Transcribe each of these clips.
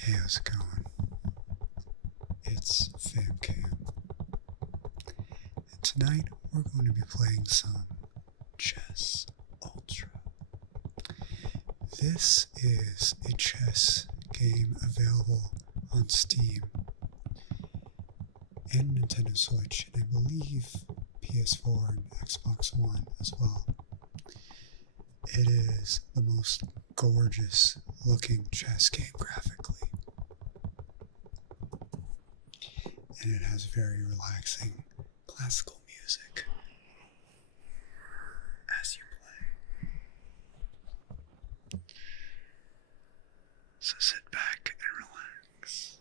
Hey, how's it going? It's FamKam, and tonight we're going to be playing some Chess Ultra. This is a chess game available on Steam and Nintendo Switch, and I believe PS4 and Xbox One as well. It is the most gorgeous looking chess game graphically. And it has very relaxing classical music as you play. So sit back and relax,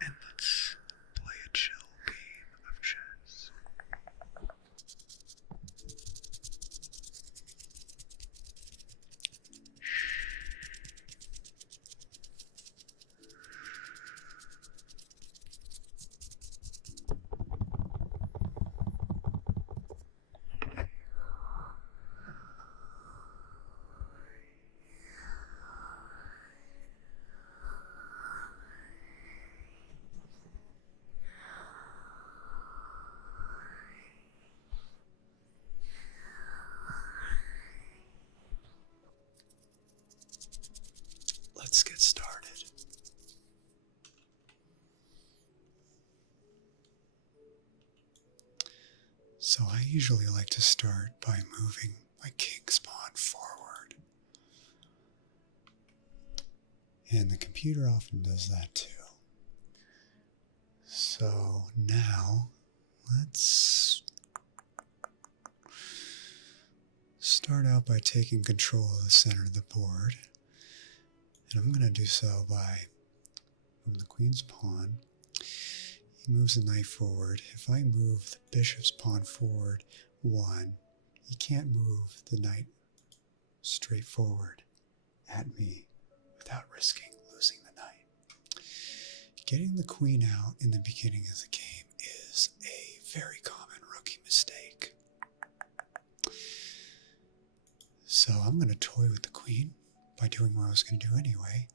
and let's play a chill game of chess. Let's get started. So I usually like to start by moving my king pawn forward. And the computer often does that too. So now let's start out by taking control of the center of the board. And I'm going to do so by moving the queen's pawn. He moves the knight forward. If I move the bishop's pawn forward one, he can't move the knight straight forward at me without risking losing the knight. Getting the queen out in the beginning of the game is a very common rookie mistake. So I'm going to toy with the queen by doing what I was going to do anyway,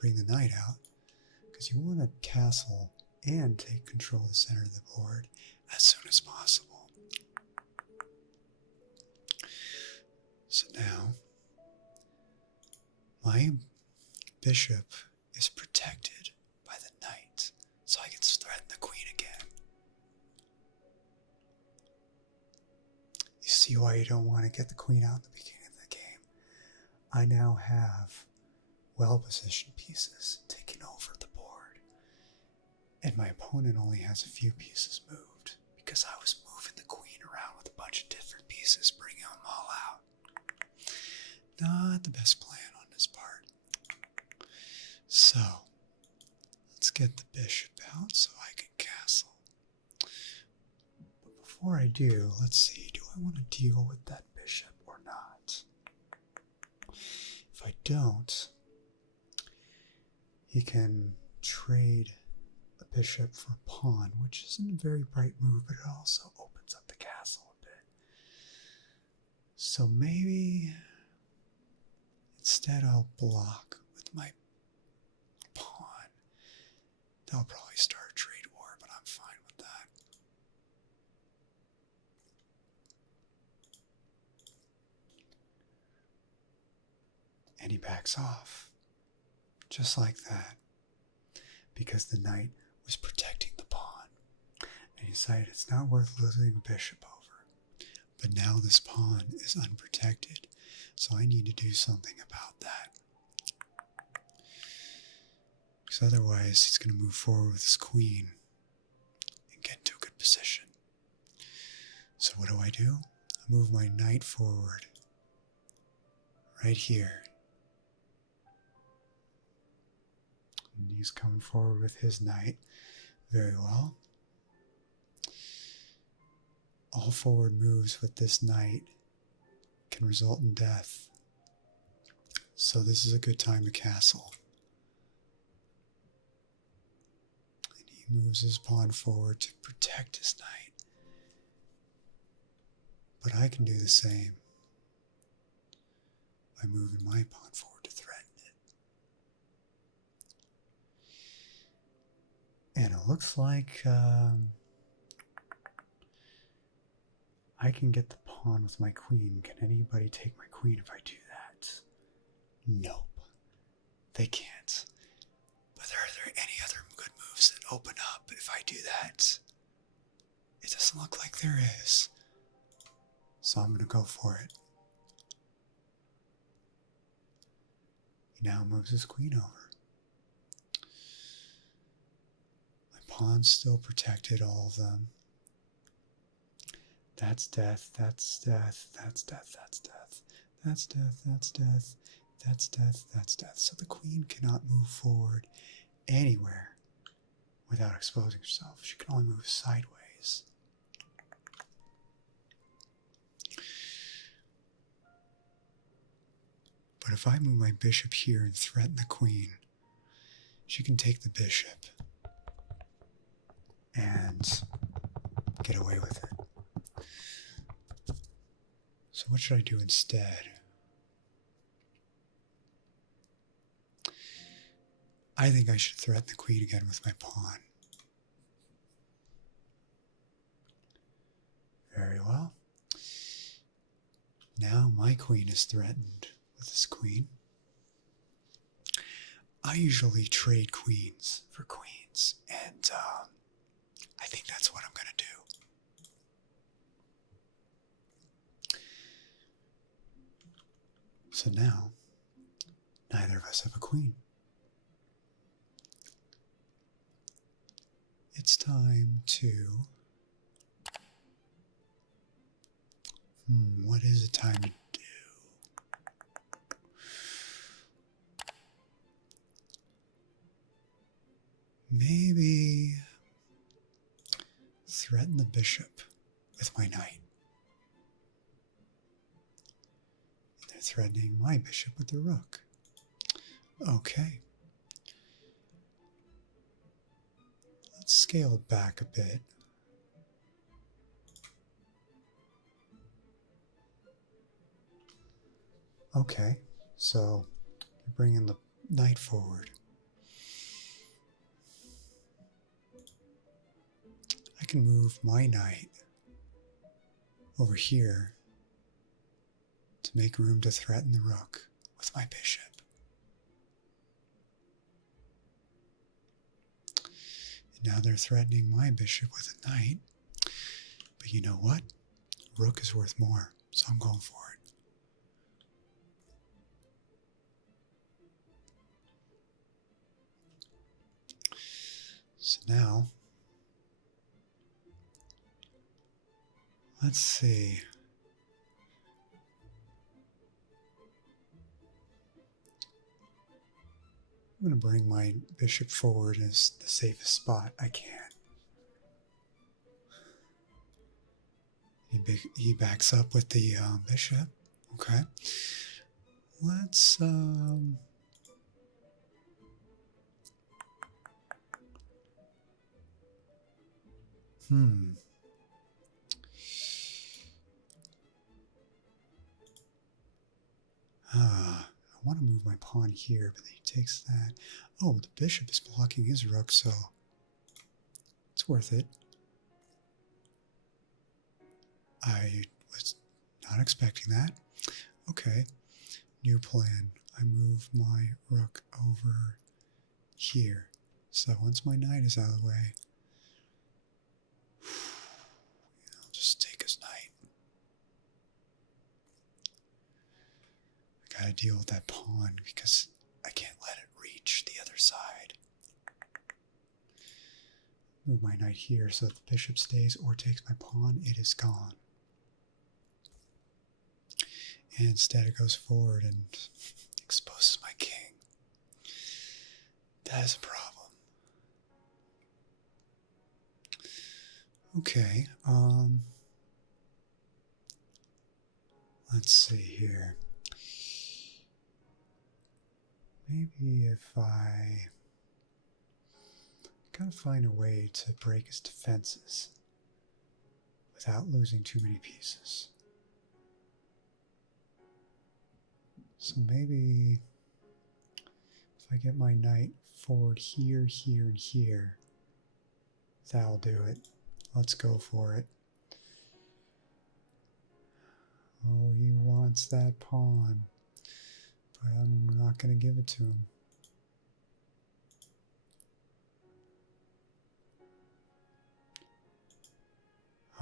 bring the knight out, because you want to castle and take control of the center of the board as soon as possible. So now, my bishop is protected by the knight, so I can threaten the queen again. You see why you don't want to get the queen out in the beginning of the game. I now have well-positioned pieces taking over the board, and my opponent only has a few pieces moved because I was moving the queen around with a bunch of different pieces, bringing them all out. Not the best plan on this part. So let's get the bishop out so I can castle. But before I do, let's see, do I want to deal with that bishop or not? If I don't, he can trade a bishop for a pawn, which isn't a very bright move, but it also opens up the castle a bit. So maybe instead I'll block with my pawn. That'll probably start a trade war, but I'm fine with that. And he backs off, just like that, because the knight was protecting the pawn. And he decided it's not worth losing a bishop over. But now this pawn is unprotected, so I need to do something about that. Because otherwise he's going to move forward with his queen and get into a good position. So what do? I move my knight forward right here. And he's coming forward with his knight. Very well. All forward moves with this knight can result in death. So this is a good time to castle. And he moves his pawn forward to protect his knight. But I can do the same by moving my pawn forward to threaten it. And it looks like I can get the pawn with my queen. Can anybody take my queen if I do that? Nope, they can't. But are there any other good moves that open up if I do that? It doesn't look like there is. So I'm going to go for it. He now moves his queen over. My pawn's still protected, all of them. That's death, that's death, that's death, that's death, that's death, that's death, that's death, that's death. So the queen cannot move forward anywhere without exposing herself. She can only move sideways. But if I move my bishop here and threaten the queen, she can take the bishop and get away with it. So what should I do instead? I think I should threaten the queen again with my pawn. Very well. Now my queen is threatened with this queen. I usually trade queens for queens, and I think that's what I'm going to do. So now, neither of us have a queen. It's time to... what is it time to do? Maybe threaten the bishop with my knight. They're threatening my bishop with the rook. Okay. Let's scale back a bit. Okay, so you're bringing the knight forward. I can move my knight over here to make room to threaten the rook with my bishop. And now they're threatening my bishop with a knight. But you know what? Rook is worth more, so I'm going for it. So now, let's see. I'm going to bring my bishop forward as the safest spot I can. He backs up with the bishop. Okay. Let's I want to move my pawn here, but he takes that. Oh, the bishop is blocking his rook, so it's worth it. I was not expecting that. Okay, new plan. I move my rook over here. So once my knight is out of the way, I'll just take his knight. I gotta deal with that pawn because I can't let it reach the other side. Move my knight here so that the bishop stays or takes my pawn. It is gone. And instead it goes forward and exposes my king. That is a problem. Okay, let's see here. Maybe if I gotta find a way to break his defenses without losing too many pieces. So maybe if I get my knight forward here, here, and here, That'll do it. Let's go for it. Oh, he wants that pawn, but I'm not going to give it to him.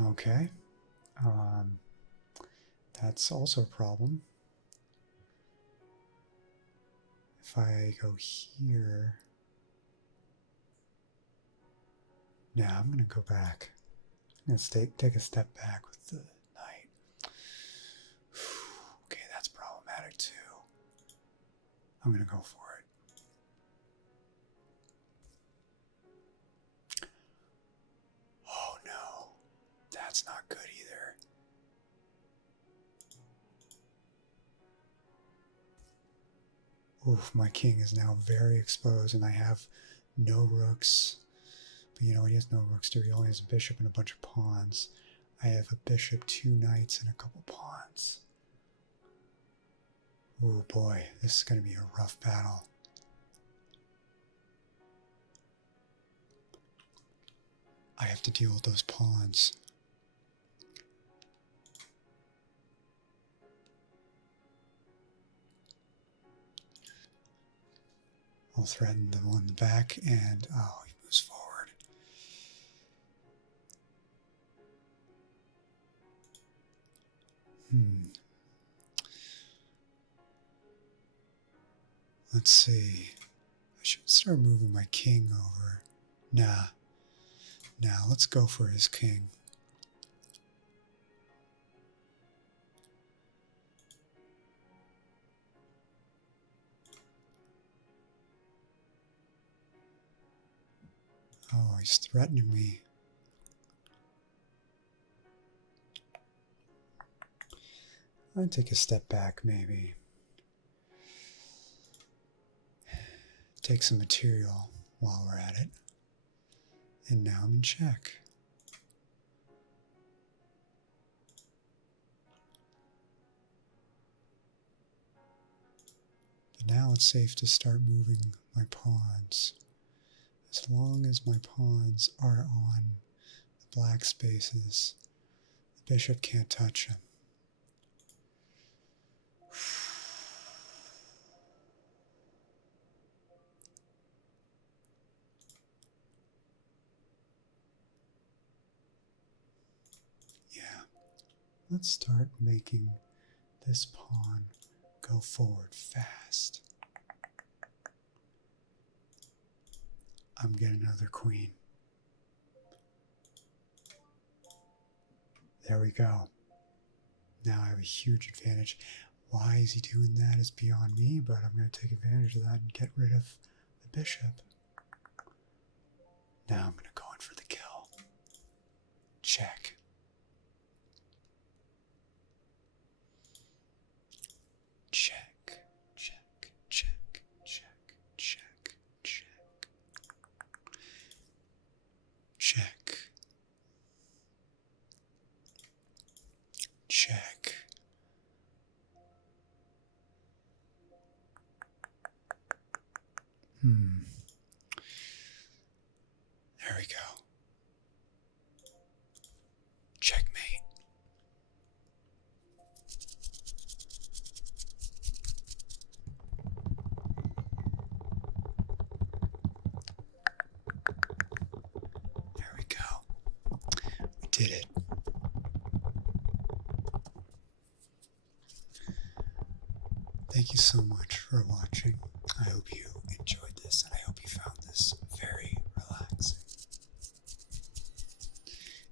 Okay. That's also a problem. If I go here... Now I'm going to go back. I'm going to take a step back with the knight. Okay, that's problematic too. I'm going to go for it. Oh no, that's not good either. Oof, my king is now very exposed and I have no rooks. But you know, he has no rooks too. He only has a bishop and a bunch of pawns. I have a bishop, 2 knights, and a couple pawns. Oh boy, this is going to be a rough battle. I have to deal with those pawns. I'll threaten the one in the back, and oh, he moves forward. Let's see. I should start moving my king over. Nah. Now let's go for his king. Oh, he's threatening me. I'll take a step back, maybe. Take some material while we're at it. And now I'm in check. But now it's safe to start moving my pawns. As long as my pawns are on the black spaces, the bishop can't touch them. Yeah, let's start making this pawn go forward fast. I'm getting another queen. There we go. Now I have a huge advantage. Why is he doing that is beyond me, but I'm going to take advantage of that and get rid of the bishop. Now I'm going to go in for the kill. Check. Check, check, check, check, check, check. Check. Check. There we go. Checkmate. There we go. We did it. Thank you so much for watching. I hope you enjoyed this, and I hope you found this very relaxing.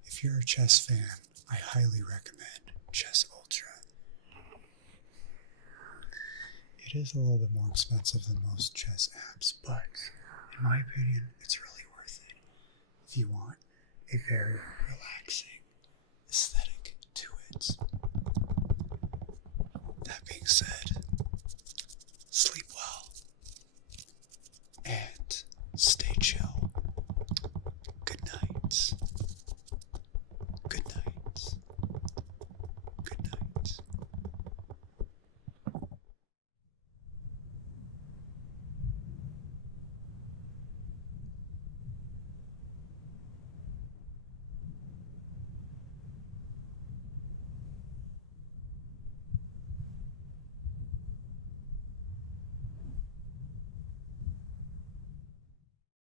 If you're a chess fan, I highly recommend Chess Ultra. It is a little bit more expensive than most chess apps, but in my opinion, it's really worth it if you want a very relaxing aesthetic to it. That being said,